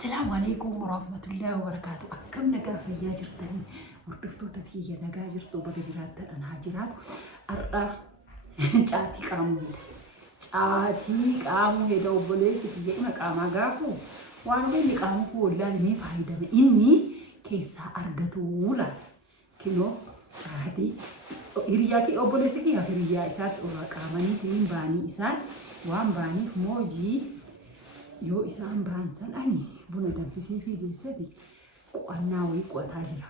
السلام عليكم ورحمة الله وبركاته. أكم نجا في جرتني وردفتو تتكي نجا جرتو بجرات أنا هجرات أرى جاتي كامو هيدا وبوليس في جيمك أما جافو وأنا اللي كامو هو اللي ما فايدة إني كيسا أرجتولا كنو جاتي إرياكي وبوليس كي إريا إسات ولا كامني تين باني إسات وان باني موجي yoo isaan baansan ani buna danfisee fi geessati qo'annaa wayii qo'ataa jira.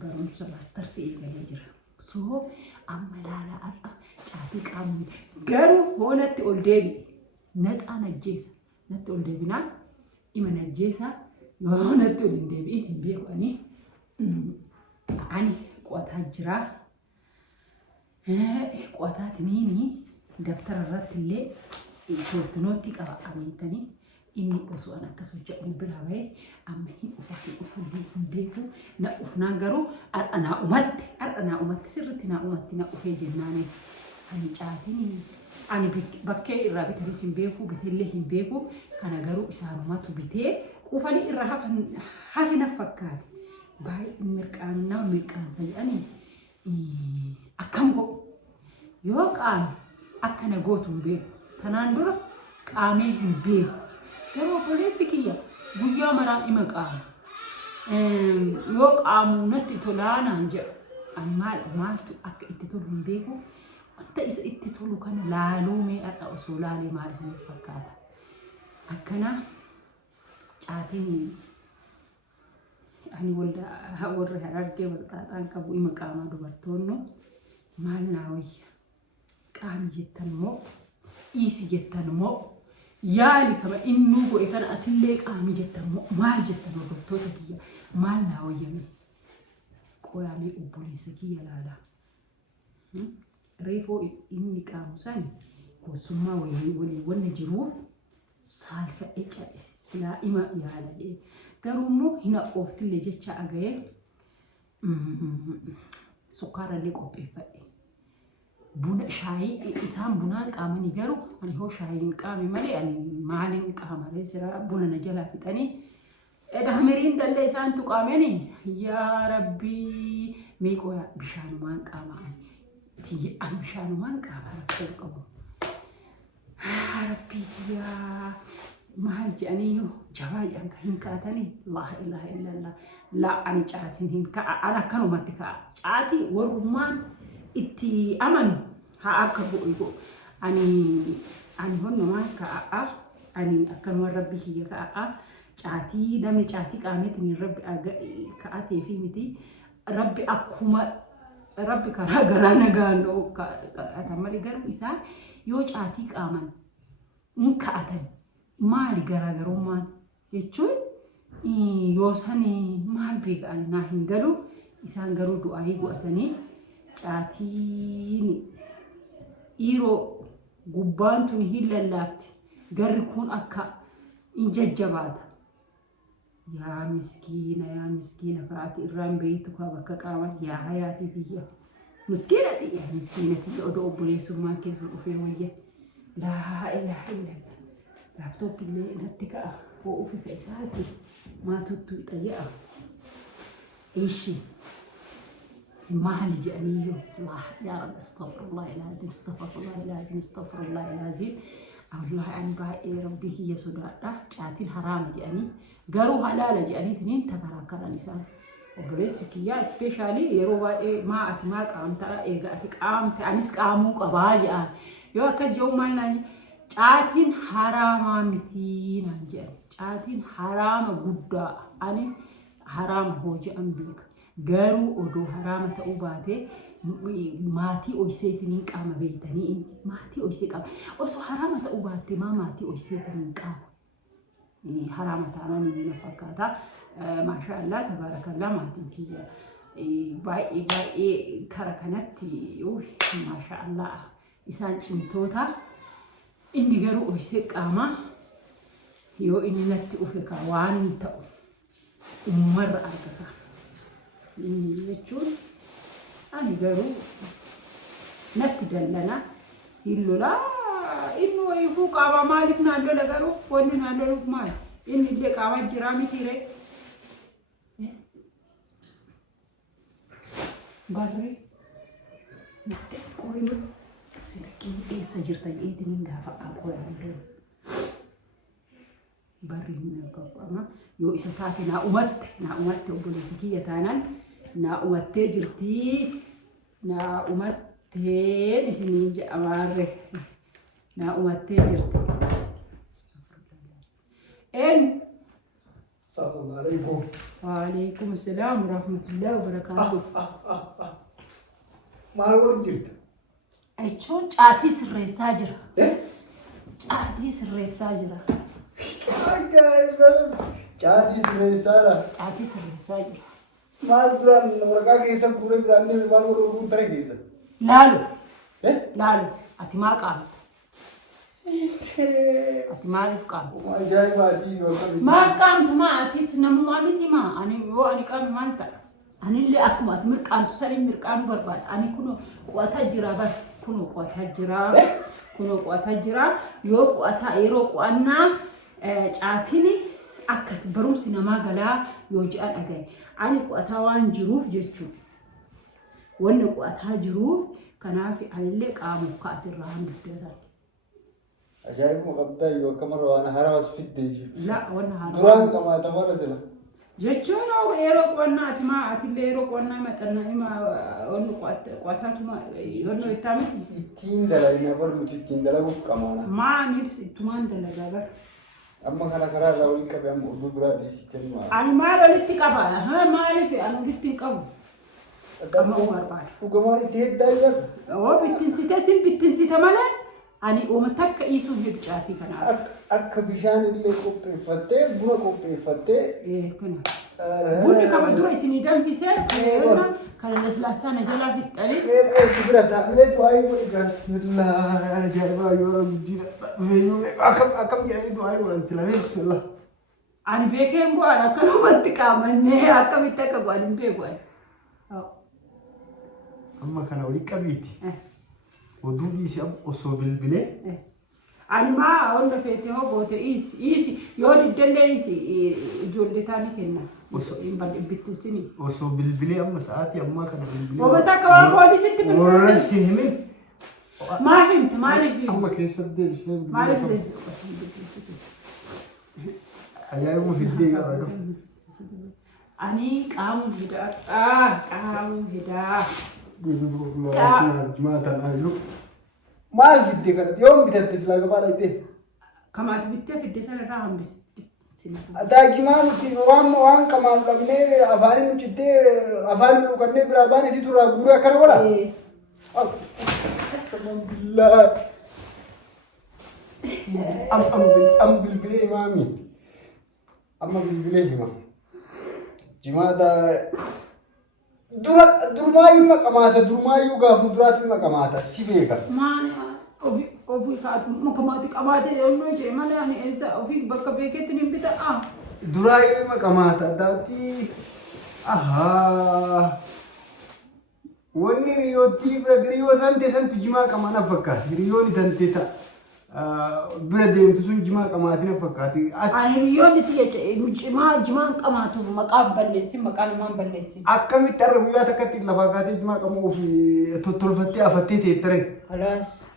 Barumsa maastarsi eegalee jira. So amma laala har'a caatii qaamni garuu hoonatti ol deebi natsaa najjeessa natti ol deebinaan ima najjeessa yoo hoonatti ol hin deebi'in hin beeku ani qo'ataa jira. Qo'ataa tiniini daftara irratti illee Tortinotti qaba ameetanii inni osoo an akka socho'u bira bahe amma hin uffatee hin beeku na ufnaan garuu har'a naa umatti sirriitti naa umatti na ufee jennaani ani caatiin ani bakkee irraa bitanis hin beeku biteellee hin beeku kana garuu isaanumatu bitee qufanii irra hafina fakkaate baay'ee mirqaansa jedhanii akkam godhu yoo qaama akkana gootu hin beeku. Tanaan dura qaamee hin beeku. Garuu obboleessi kiyya guyyaa maraa ima qaama. Yoo qaamuu natti tolaanaan jedhu ani maaltu akka itti tolu hin beeku. Wanta isa itti tolu kana laaluu mee har'a osoo laalee maal isiniif fakkaata. Akkana caatiin ani warra harargee walxaaxaan qabu ima qaamaa dubartoonni maal naa wayya qaami jettan moo Isi jettan moo yaali kama innuu go'e kana atillee qaami jettan moo maal jettan hordoftoota kiyya maal naa wayyame qoyaamee obboleessa kiyya laala. Reefoo inni qaamu sani gosummaa walii wanna jiruuf saalfa'ee cadhise silaa ima yaala jedhe garuu immoo hin ooftillee jecha aga'ee sukkaarallee qopheeffadhe. Buna shaayii isaan bunaan qaamanii garuu ani hoo shaayiin qaame malee ani maaliin qaamare sira buna na jalaa fixanii edhamiriin dalle isaan tuqaameni yaa rabbii meeqoo bishaanumaan qaamaan tiyya ani bishaanumaan qaama rakkoo qabu rabbii yaa maal jedhanii jabaa jedhan ka hin kaatanii laa ilaaha illallah laa ani caatiin hin ka'a ala akkanumatti ka'a caatii warrummaan itti amanu haa akka bo'u ani honnumaan ka'a ani akkanuma rabbi kiyya ka'a caatii namni caatii qaameetiin rabbi ka'atee fi miti rabbi akkuma rabbi karaa garaa nagaan ka'atan malee garuu isaan yoo caatii qaaman hin ka'atan maali garaagarummaan jechuun yoo sanii maal beekan naa hin galu isaan garuu du'aayii godhatanii caatiin dhiiroo gubbaan tun hin lallaafti garri kun akka hin jajjabaata. Yaa miskiina kaati irraan beeytu kaa bakka qaaman yaa hayaatii biyya miskiinati odoo obboleessummaan keessa dhufee wayya laa ilaaha illallah laaptooppillee natti ka'a hoo ufi ka isaati maatuttu xayya'a ishi مالي جانيو الله يا رب استغفر الله العظيم استغفر الله العظيم الله أنا باي ربي هي سوداء جاتين حرام جاني قالوا حلال جاني تنين تكرر الإنسان وبريس كيا سبيشالي يروى ما أتماك أم ترى أتك أم تأنيس كامو كباجا يو أكيد يوم ما ناني جاتين حرام متين جاني جاتين حرام جدا أني حرام هو جام بيك garuu odoo haraama ta'uu baatee maatii oyseetiniin qaama beeytanii maatii oysee qaba osoo haraama ta'uu baattee maatii oyseetiniin qaama haraama ta'anii na fakkaata maashaallah tabaarakallaa maatiin kiyya baay'ee kara kanatti maashaallah isaan cimtoota inni garuu oysee qaama yoo inni natti ufe ka waan ta'u ummarra argata. jechuun ani garuu natti dallana hillolaa inni يفوق أبا مالك نادو لقرو وني نادو مال إن اللي قامت جرامي تيري بري نتقوي سلكي إيه سجرت إيه دين غافا أقوى عندو بري نقول أما يو إسقاطي نا أمت وبوليسكية تانان نا أمت جرتي نا أمت إسنين جاماره نا أمت جرتي إن السلام عليكم. وعليكم السلام ورحمة الله وبركاته. ما نقول جد. أيشون جاتي سرّي ساجرة. جاتي سرّي ساجرة. جاتي سرّي ساجرة. جاتي سرّي ساجرة. ما بران ورقة كيسة كوري بران ne ما نقول ترى كيسة. لالو. لالو. أتي ما قام. أتي ما عرف قام. ما جاي ما أتي وكم. ما قام ما أتي سنم ما بيتي ما أنا هو أنا قام ما أنت. أنا اللي أكمل أتمرك أنت سليم مركان برباد. أنا كنو قوات الجرابة كنو قوات الجرابة كنو قوات الجرابة يو قوات إيرو قوانا جاتيني أكت بروم سينما غلا يوجان أجاي. أنا قوات وان جروف جتشو. وانا قوات جروف كنا في اللي قاموا قاتل راهم بالجزر. أجايب مقبضة يوكم روانا هراس في الدنيا. لا وانا هراس. دران كما تمر زلا. جتشون أو إيرو قوانا أتما أتلي إيرو قوانا ما تنا إما وانا قواتات ما وانا يتامي. تين دلا ينبر متين دلا بوك كمانا. ما نيرس تمان دلا جابر. أما كنا كرا راولي كبيام أردو برا ديسيتني ما. أنا ما رأيت كابا ها ما أعرف أنا رأيت كابا. كم هو أربعة. وكمان تهد داير. هو بتنسيتا ماله. أنا ومتك إيسو هبجاتي كنا. أك بيشان اللي كوبي فتة بنا كوبي فتة. إيه كنا. بودي كم دوا يسني دم في سر. كنا كلا لسلاسة نجلا في التاريخ. إيه سبرة تعمل دواي بسم الله أنا جايبها يورم جينا. فيو أكم جاي دواي ولا سلامي بسم الله. أنا بيكم بوا أنا كلو بنتكامل أكم يتكا أنا بيكوا. أما كان أولي كبيتي. ودودي سأب أصوب البلة. أنا ما أقول لك إنتي هو بوت إيسي يود الدنيا إيسي جولة تاني كنا. بتسيني. أصوب البلة أما ساعتي أما كان بالبلة. وبتاك ولا بودي ست بالبلة. ولا سينما. ما فهمت ما نفهم. أما كيس الدي بسم الله. ما نفهم. أيام في الدي يا رجل. أني قام هدا قام هدا. ما في الدي كانت يوم بتتصل قبل يدي. كما تبتة في الدسالة راهم بس. أتاكي ما نتي وان كمان لمنه أفاني نجدي أفاني لو كني براباني سيتورا غورا كنا ولا. الحمد لله. أم بالبلي مامي. أما بالبلي ما. جماعة درمايو ما كماتا درمايو غافو درات ما كماتا سيبيكا. ما أوفي كات ما كماتي كماتي يومي جي ما يعني إنسا أوفي بكا بيكتني بيتا درايو ما كماتا داتي وني ريوتي بريو سنتي جماعة كمانا فكا ريوني تنتي تا بردين تسون جماعة كماتنا فكاتي. أنا ريوني تيجي جماعة كماتو مقام بلسي مقام ما بلسي. أكمل ترى ويا تكتي لفاقاتي جماعة كمو في تطلفتي أفتي ترى. خلاص.